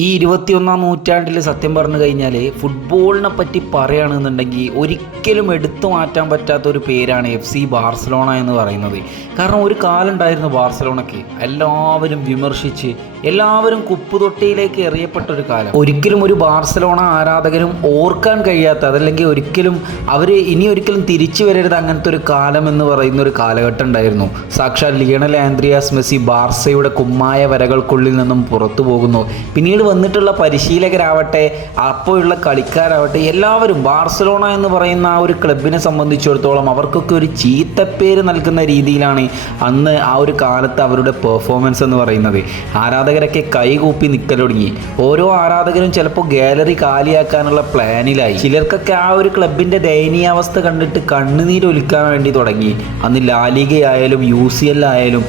ഈ ഇരുപത്തിയൊന്നാം നൂറ്റാണ്ടിൽ സത്യം പറഞ്ഞു കഴിഞ്ഞാൽ ഫുട്ബോളിനെ പറ്റി പറയുകയാണെന്നുണ്ടെങ്കിൽ ഒരിക്കലും എടുത്തു മാറ്റാൻ പറ്റാത്ത ഒരു പേരാണ് എഫ് സി ബാർസലോണ എന്ന് പറയുന്നത്. കാരണം ഒരു കാലം ഉണ്ടായിരുന്നു ബാർസലോണയ്ക്ക് എല്ലാവരും വിമർശിച്ച് എല്ലാവരും കുപ്പുതൊട്ടിയിലേക്ക് എറിയപ്പെട്ട ഒരു കാലം. ഒരിക്കലും ഒരു ബാർസലോണ ആരാധകരും ഓർക്കാൻ കഴിയാത്ത അതല്ലെങ്കിൽ ഒരിക്കലും അവർ ഇനി ഒരിക്കലും തിരിച്ചു വരരുത് അങ്ങനത്തെ ഒരു കാലം എന്ന് പറയുന്ന ഒരു കാലഘട്ടം ഉണ്ടായിരുന്നു. സാക്ഷാൽ ലിയണൽ ആൻഡ്രിയാസ് മെസ്സി ബാർസയുടെ കുമ്മായ വരകൾക്കുള്ളിൽ നിന്നും പുറത്തു പോകുന്നു. പിന്നീട് വന്നിട്ടുള്ള പരിശീലകരാവട്ടെ അപ്പോഴുള്ള കളിക്കാരാവട്ടെ എല്ലാവരും ബാർസലോണ എന്ന് പറയുന്ന ആ ഒരു ക്ലബിനെ സംബന്ധിച്ചിടത്തോളം അവർക്കൊക്കെ ഒരു ചീത്തപ്പേര് നൽകുന്ന രീതിയിലാണ് അന്ന് ആ ഒരു കാലത്ത് അവരുടെ പെർഫോമൻസ് എന്ന് പറയുന്നത്. ആരാധകരൊക്കെ കൈകൂപ്പി നിൽക്കലൊടുങ്ങി ഓരോ ആരാധകരും ചിലപ്പോൾ ഗാലറി കാലിയാക്കാനുള്ള പ്ലാനിലായി ചിലർക്കൊക്കെ ആ ഒരു ക്ലബിന്റെ ദയനീയാവസ്ഥ കണ്ടിട്ട് കണ്ണുനീരൊലിക്കാൻ വേണ്ടി തുടങ്ങി. അന്ന് ലാലിഗയായാലും യു സി എൽ ആയാലും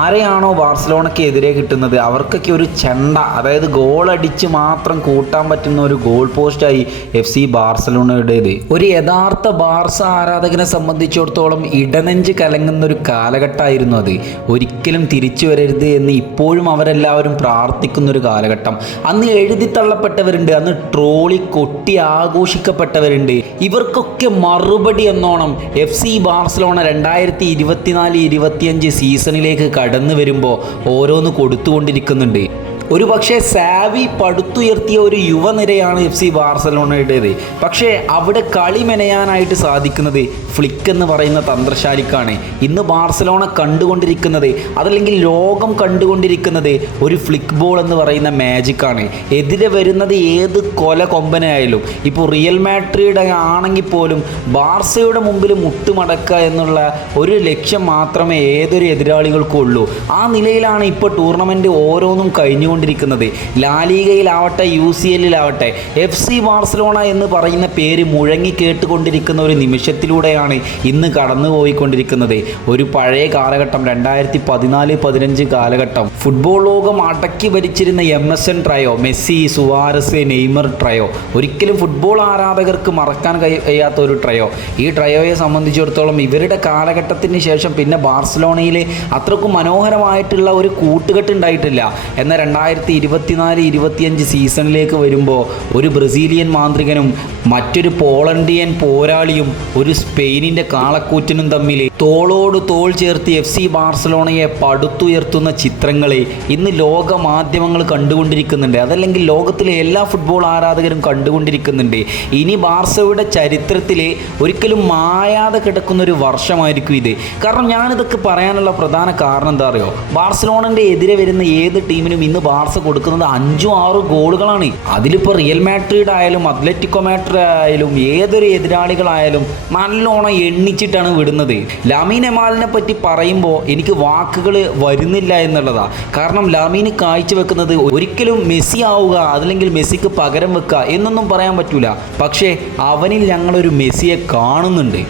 ആരെയാണോ ബാർസലോണയ്ക്ക് എതിരെ കിട്ടുന്നത് അവർക്കൊക്കെ ഒരു ചെണ്ട അതായത് ഗോൾ അടിച്ച് മാത്രം കൂട്ടാൻ പറ്റുന്ന ഒരു ഗോൾ പോസ്റ്റായി എഫ് സി ബാർസലോണയുടേത്. ഒരു യഥാർത്ഥ ബാർസ ആരാധകനെ സംബന്ധിച്ചിടത്തോളം ഇടനെഞ്ച് കലങ്ങുന്ന ഒരു കാലഘട്ടമായിരുന്നു അത്. ഒരിക്കലും തിരിച്ചു വരരുത് എന്ന് ഇപ്പോഴും അവരെല്ലാവരും പ്രാർത്ഥിക്കുന്ന ഒരു കാലഘട്ടം. അന്ന് എഴുതി തള്ളപ്പെട്ടവരുണ്ട് അന്ന് ട്രോളി കൊട്ടി ആഘോഷിക്കപ്പെട്ടവരുണ്ട്. ഇവർക്കൊക്കെ മറുപടി എന്നോണം എഫ് സി ബാർസലോണ രണ്ടായിരത്തി ഇരുപത്തിനാല് ഇരുപത്തിയഞ്ച് സീസണിലേക്ക് കടന്നു വരുമ്പോൾ ഓരോന്ന് കൊടുത്തുകൊണ്ടിരിക്കുന്നുണ്ട്. ഒരു പക്ഷേ സാവി പടുത്തുയർത്തിയ ഒരു യുവനിരയാണ് എഫ് സി ബാർസലോണയുടേത്. പക്ഷേ അവിടെ കളി മെനയാനായിട്ട് സാധിക്കുന്നത് ഫ്ലിക്ക് എന്ന് പറയുന്ന തന്ത്രശാലിക്കാണ്. ഇന്ന് ബാർസലോണ കണ്ടുകൊണ്ടിരിക്കുന്നത് അതല്ലെങ്കിൽ ലോകം കണ്ടുകൊണ്ടിരിക്കുന്നത് ഒരു ഫ്ലിക്ക് ബോൾ എന്ന് പറയുന്ന മാജിക്കാണ് എതിരെ വരുന്നത് ഏത് കൊല കൊമ്പനായാലും ഇപ്പോൾ റിയൽ മാട്രിയുടെ ആണെങ്കിൽ പോലും ബാർസയുടെ മുമ്പിൽ മുട്ടുമടക്കുക എന്നുള്ള ഒരു ലക്ഷ്യം മാത്രമേ ഏതൊരു എതിരാളികൾക്കും ഉള്ളൂ ആ നിലയിലാണ് ഇപ്പോൾ ടൂർണമെന്റ് ഓരോന്നും കഴിഞ്ഞുകൊണ്ടിരിക്കുന്നത് ലാലീഗയിലാവട്ടെ യു സി എല്ലിലാവട്ടെ എഫ് സി ബാർസലോണ എന്ന് പറയുന്ന പേര് മുഴങ്ങി കേട്ടുകൊണ്ടിരിക്കുന്ന ഒരു നിമിഷത്തിലൂടെയാണ് ഇന്ന് കടന്നു പോയിക്കൊണ്ടിരിക്കുന്നത് ഒരു പഴയ കാലഘട്ടം രണ്ടായിരത്തി പതിനാല് പതിനഞ്ച് കാലഘട്ടം. ഫുട്ബോൾ ലോകം അടക്കി ഭരിച്ചിരുന്ന M S N trio Messi Suarez Neymar trio ഒരിക്കലും ഫുട്ബോൾ ആരാധകർക്ക് മറക്കാൻ കഴിയാത്ത ഒരു ട്രയോ. ഈ ട്രയോയെ സംബന്ധിച്ചിടത്തോളം ഇവരുടെ കാലഘട്ടത്തിന് ശേഷം പിന്നെ ബാർസലോണയിൽ അത്രക്കും മനോഹരമായിട്ടുള്ള ഒരു കൂട്ടുകെട്ട് ഉണ്ടായിട്ടില്ല. എന്നാൽ രണ്ടായിരത്തി ഇരുപത്തിനാല് ഇരുപത്തിയഞ്ച് സീസണിലേക്ക് വരുമ്പോൾ ഒരു ബ്രസീലിയൻ മാന്ത്രികനും മറ്റൊരു പോളണ്ടിയൻ പോരാളിയും ഒരു സ്പെയിനിന്റെ കാളക്കൂറ്റനും തമ്മിൽ തോളോട് തോൾ ചേർത്ത് എഫ് സി ബാർസലോണയെ പടുത്തുയർത്തുന്ന ചിത്രങ്ങളെ ഇന്ന് ലോക മാധ്യമങ്ങൾ കണ്ടുകൊണ്ടിരിക്കുന്നുണ്ട്. അതല്ലെങ്കിൽ ലോകത്തിലെ എല്ലാ ഫുട്ബോൾ ആരാധകരും കണ്ടുകൊണ്ടിരിക്കുന്നുണ്ട്. ഇനി ബാർസയുടെ ചരിത്രത്തിലെ ഒരിക്കലും മായാതെ കിടക്കുന്ന ഒരു വർഷമായിരിക്കും ഇത്. കാരണം ഞാനിതൊക്കെ പറയാനുള്ള പ്രധാന കാരണം എന്താ അറിയോ? ബാർസലോണന്റെ എതിരെ വരുന്ന ഏത് ടീമിനും ഇന്ന് ബാർസ കൊടുക്കുന്നത് അഞ്ചും ആറും ഗോളുകളാണ്. അതിലിപ്പോൾ റിയൽ മാട്രിഡ് ആയാലും അത്ലറ്റിക്കോ മാഡ്രിഡ് ആയാലും ഏതൊരു എതിരാളികളായാലും നല്ലോണം എണ്ണിച്ചിട്ടാണ് വിടുന്നത്. ലാമീൻ എമാലിനെ പറ്റി പറയുമ്പോൾ എനിക്ക് വാക്കുകൾ വരുന്നില്ല എന്നുള്ളതാണ് കാരണം ലാമീന് കാഴ്ചവെക്കുന്നത് ഒരിക്കലും മെസ്സി ആവുക അതല്ലെങ്കിൽ മെസ്സിക്ക് പകരം വെക്കുക എന്നൊന്നും പറയാൻ പറ്റൂല. പക്ഷേ അവനിൽ ഞങ്ങളൊരു മെസ്സിയെ കാണുന്നുണ്ട്.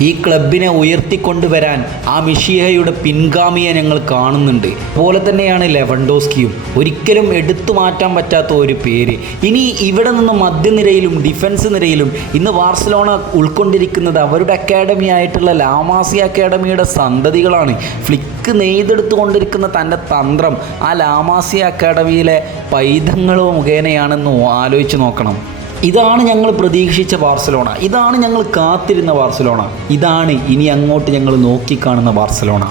ഈ ക്ലബിനെ ഉയർത്തിക്കൊണ്ടുവരാൻ ആ മിഷിഹയുടെ പിൻഗാമിയെ ഞങ്ങൾ കാണുന്നുണ്ട്. അതുപോലെ തന്നെയാണ് ലെവൻഡോസ്കിയും. ഒരിക്കലും എടുത്തു മാറ്റാൻ പറ്റാത്ത ഒരു പേര്. ഇനി ഇവിടെ നിന്ന് മധ്യനിരയിലും ഡിഫൻസ് നിരയിലും ഇന്ന് ബാർസലോണ ഉൾക്കൊണ്ടിരിക്കുന്നത് അവരുടെ അക്കാഡമി ആയിട്ടുള്ള ലാമാസി അക്കാഡമിയുടെ സന്തതികളാണ്. ഫ്ലിക്ക് നെയ്തെടുത്തുകൊണ്ടിരിക്കുന്ന തന്റെ തന്ത്രം ആ ലാമാസി അക്കാഡമിയിലെ പൈതങ്ങൾ മുഖേനയാണെന്ന് ആലോചിച്ച് നോക്കണം. ഇതാണ് ഞങ്ങൾ പ്രതീക്ഷിച്ച ബാർസലോണ. ഇതാണ് ഞങ്ങൾ കാത്തിരുന്ന ബാർസലോണ. ഇതാണ് ഇനി അങ്ങോട്ട് ഞങ്ങൾ നോക്കിക്കാണുന്ന ബാർസലോണ.